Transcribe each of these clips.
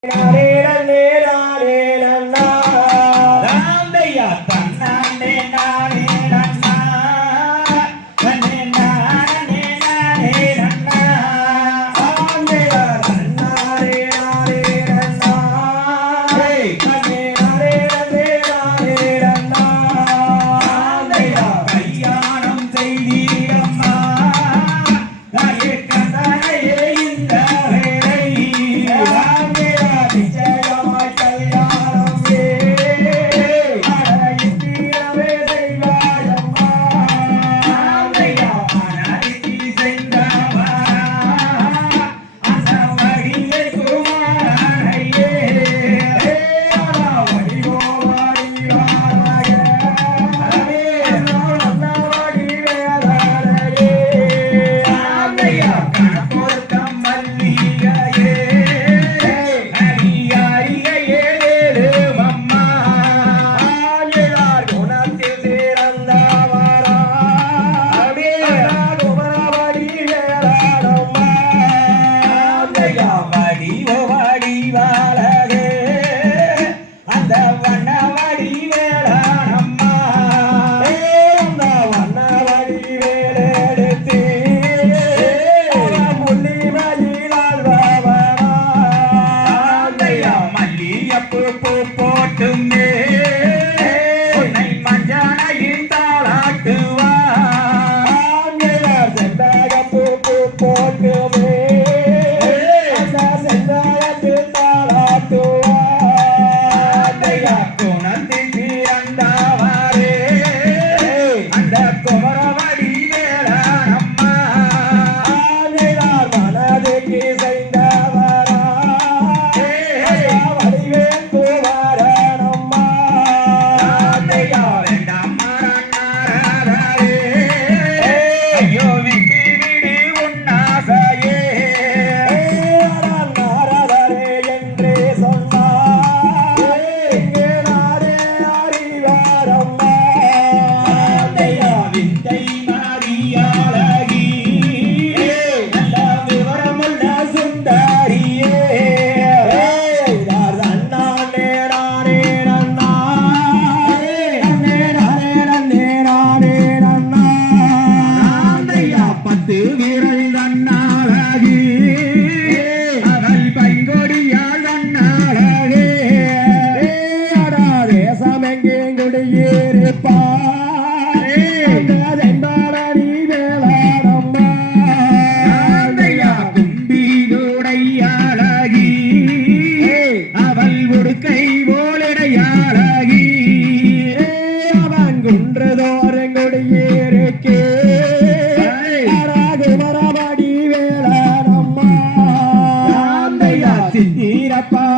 Hare Hare வடிவவாடி வாழகே அந்த வண்ண வடிவேலானம்மா. அந்த வண்ண வடிவேலெடுத்து. புள்ளி மயிலால் வாவா மல்லியப்பு போட்டுமே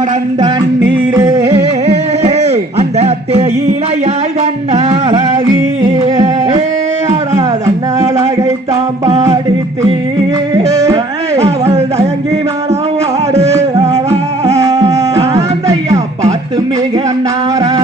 கடந்த நீரே அந்த தேயிலையாய் தன்னாளகி தன்னாளகை தாம் பாடித்தீ அவள் தயங்கி மனம் வாடுகிறா பார்த்து மிக நாரா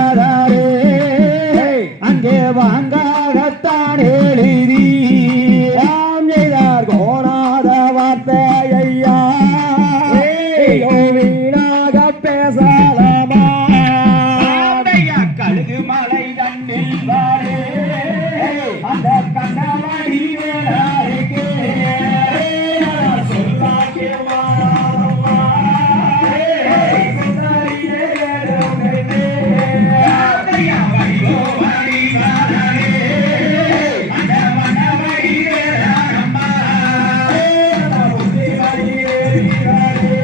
Obrigado.